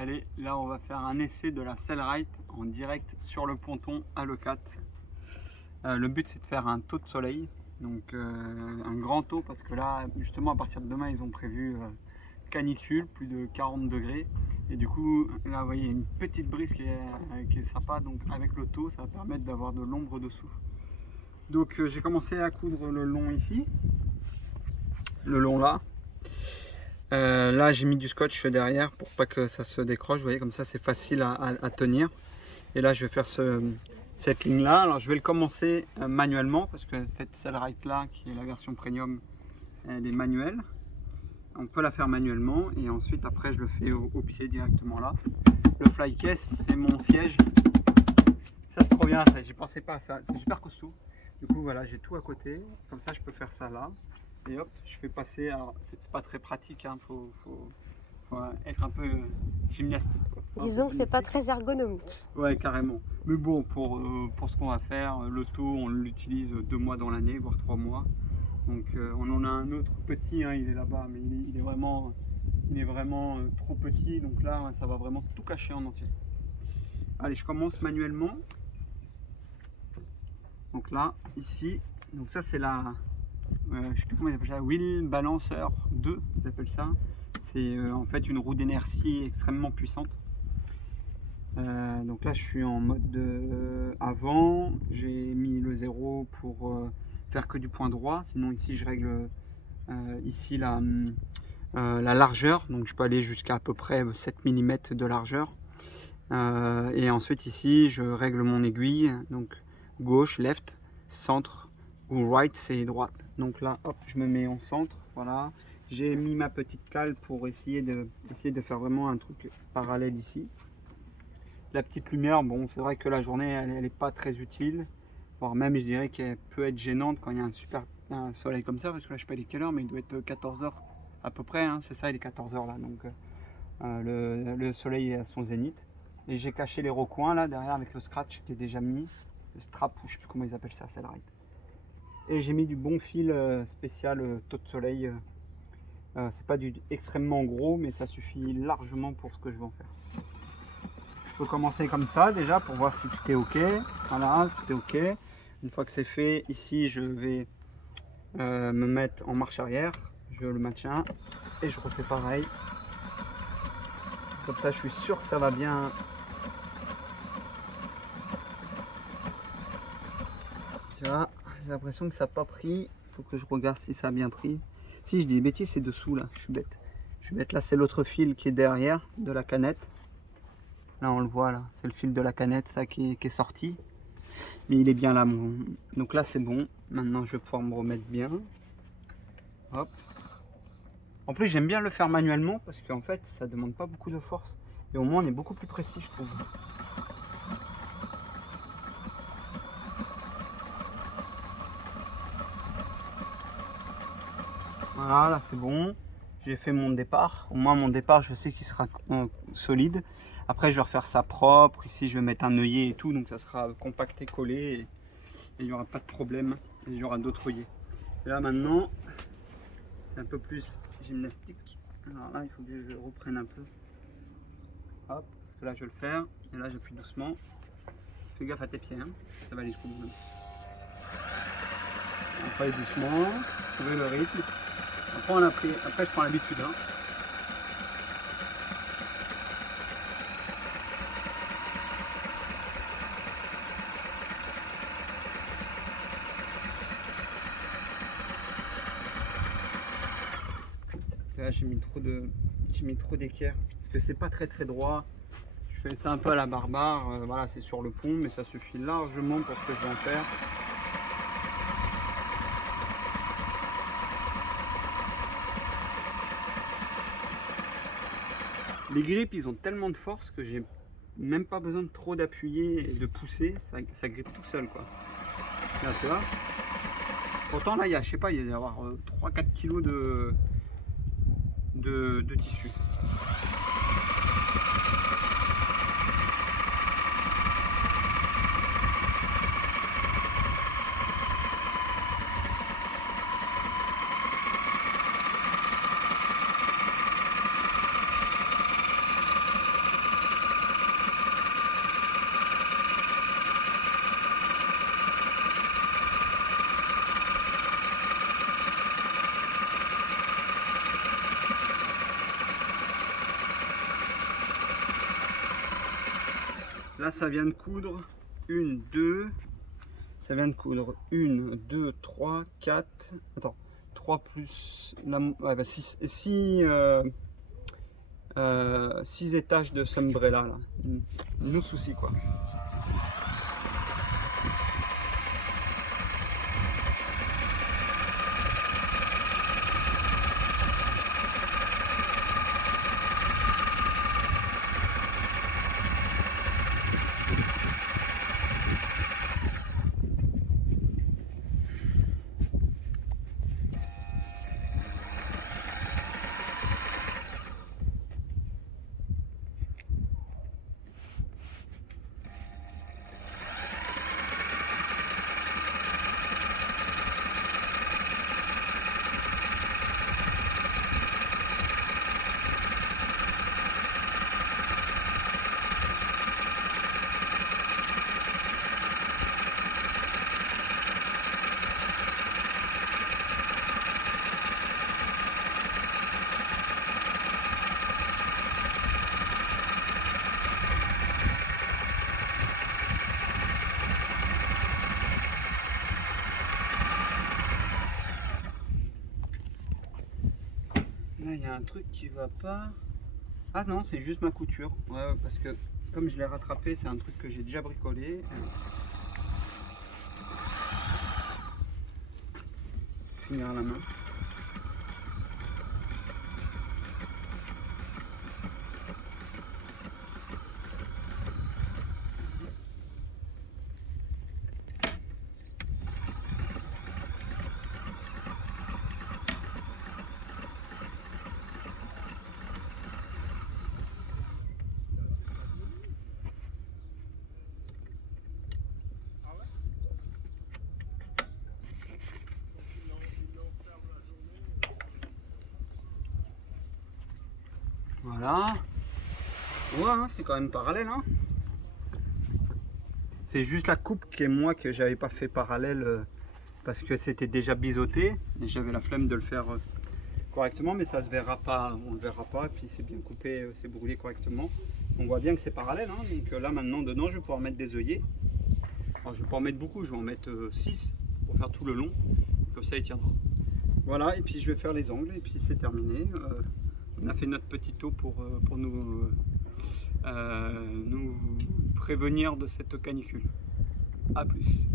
Allez, là on va faire un essai de la Cellrite en direct sur le ponton à Leucate. Le but c'est de faire un taux de soleil, donc un grand taux parce que là justement à partir de demain ils ont prévu canicule, plus de 40 degrés. Et du coup là vous voyez il y a une petite brise qui est sympa, donc avec le taux ça va permettre d'avoir de l'ombre dessous. Donc j'ai commencé à coudre le long ici, le long là. Là j'ai mis du scotch derrière pour pas que ça se décroche, vous voyez, comme ça c'est facile à tenir. Et là je vais faire cette ligne là. Alors je vais le commencer manuellement parce que cette Cellrite là qui est la version premium, elle est manuelle. On peut la faire manuellement et ensuite après je le fais au pied directement là. Le fly case c'est mon siège. Ça c'est trop bien, j'y pensais pas à ça, c'est super costaud. Du coup voilà, j'ai tout à côté, comme ça je peux faire ça là. Et hop, je fais passer. Alors, c'est pas très pratique, hein, faut être un peu gymnastique, quoi. Disons que c'est pas très ergonomique. Ouais, carrément. Mais bon, pour ce qu'on va faire, le taux, on l'utilise 2 mois dans l'année, voire 3 mois. Donc, on en a un autre petit, hein, il est là-bas, mais il est vraiment trop petit. Donc là, ça va vraiment tout cacher en entier. Allez, je commence manuellement. Donc là, ici, donc ça c'est la. Je sais plus comment ils appellent ça, Wheel Balancer 2, ils appellent ça. C'est en fait une roue d'inertie extrêmement puissante. Donc là je suis en mode avant, j'ai mis le 0 pour faire que du point droit, sinon ici je règle ici la largeur, donc je peux aller jusqu'à à peu près 7 mm de largeur. Et ensuite ici je règle mon aiguille, donc gauche, left, centre, ou right c'est droite. Donc là hop, je me mets en centre, voilà. J'ai mis ma petite cale pour essayer de faire vraiment un truc parallèle ici. La petite lumière, bon c'est vrai que la journée elle est pas très utile, voire même je dirais qu'elle peut être gênante quand il y a un soleil comme ça, parce que là je sais pas il est quelle heure, mais il doit être 14h à peu près, hein, c'est ça, il est 14h là, donc le soleil est à son zénith. Et j'ai caché les recoins là derrière avec le scratch qui est déjà mis, le strap, ou je sais plus comment ils appellent ça, Cellrite. Et j'ai mis du bon fil spécial taux de soleil. C'est pas du extrêmement gros, mais ça suffit largement pour ce que je veux en faire. Je peux commencer comme ça déjà pour voir si tout est ok. Voilà, tout est ok. Une fois que c'est fait, ici je vais me mettre en marche arrière. Je le maintiens et je refais pareil. Comme ça, je suis sûr que ça va bien. Tu vois, j'ai l'impression que ça n'a pas pris. Il faut que je regarde si ça a bien pris. Si je dis bêtise, c'est dessous là. Je suis bête. Je suis bête. Là, c'est l'autre fil qui est derrière de la canette. Là, on le voit là. C'est le fil de la canette, ça qui est sorti. Mais il est bien là. Donc là, c'est bon. Maintenant, je vais pouvoir me remettre bien. Hop. En plus, j'aime bien le faire manuellement parce qu'en fait, ça demande pas beaucoup de force. Et au moins, on est beaucoup plus précis, je trouve. Voilà, là c'est bon. J'ai fait mon départ. Au moins mon départ, je sais qu'il sera solide. Après, je vais refaire ça propre. Ici, je vais mettre un œillet et tout. Donc ça sera compacté, collé. Et il n'y aura pas de problème. Et il y aura d'autres œillets. Et là maintenant, c'est un peu plus gymnastique. Alors là, il faut que je reprenne un peu. Hop, parce que là, je vais le faire. Et là, j'appuie doucement. Fais gaffe à tes pieds. Hein. Ça va aller jusqu'au bout. Après, doucement. Trouvez le rythme. Après, je prends l'habitude. Hein. Là, j'ai mis trop d'équerre parce que c'est pas très droit. Je fais ça un peu à la barbare. Voilà, c'est sur le pont, mais ça suffit largement pour ce que je vais en faire. Les grippes, ils ont tellement de force que j'ai même pas besoin de trop d'appuyer et de pousser, ça grippe tout seul quoi. Là tu vois. Pourtant là il y a, je sais pas, il y a d'avoir 3-4 kg de tissu. Là, ça vient de coudre 1, 2. Ça vient de coudre 1, 2, 3, 4. Attends, 3 plus la, ouais, bah 6 étages de sombrella là. Nos soucis quoi. Là, il y a un truc qui va pas. Ah non, c'est juste ma couture. Ouais, parce que comme je l'ai rattrapé, c'est un truc que j'ai déjà bricolé. Finir à la main. Voilà. Ouais, hein, c'est quand même parallèle. Hein. C'est juste la coupe qui est moi que j'avais pas fait parallèle parce que c'était déjà biseauté et j'avais la flemme de le faire correctement, mais ça se verra pas, on le verra pas. Et puis c'est bien coupé, c'est brûlé correctement. On voit bien que c'est parallèle. Hein, donc là maintenant dedans, je vais pouvoir mettre des œillets. Alors, je vais pas en mettre beaucoup, je vais en mettre 6 pour faire tout le long. Comme ça, il tiendra. Voilà, et puis je vais faire les angles et puis c'est terminé. On a fait notre petit taux pour nous prévenir de cette canicule. A plus.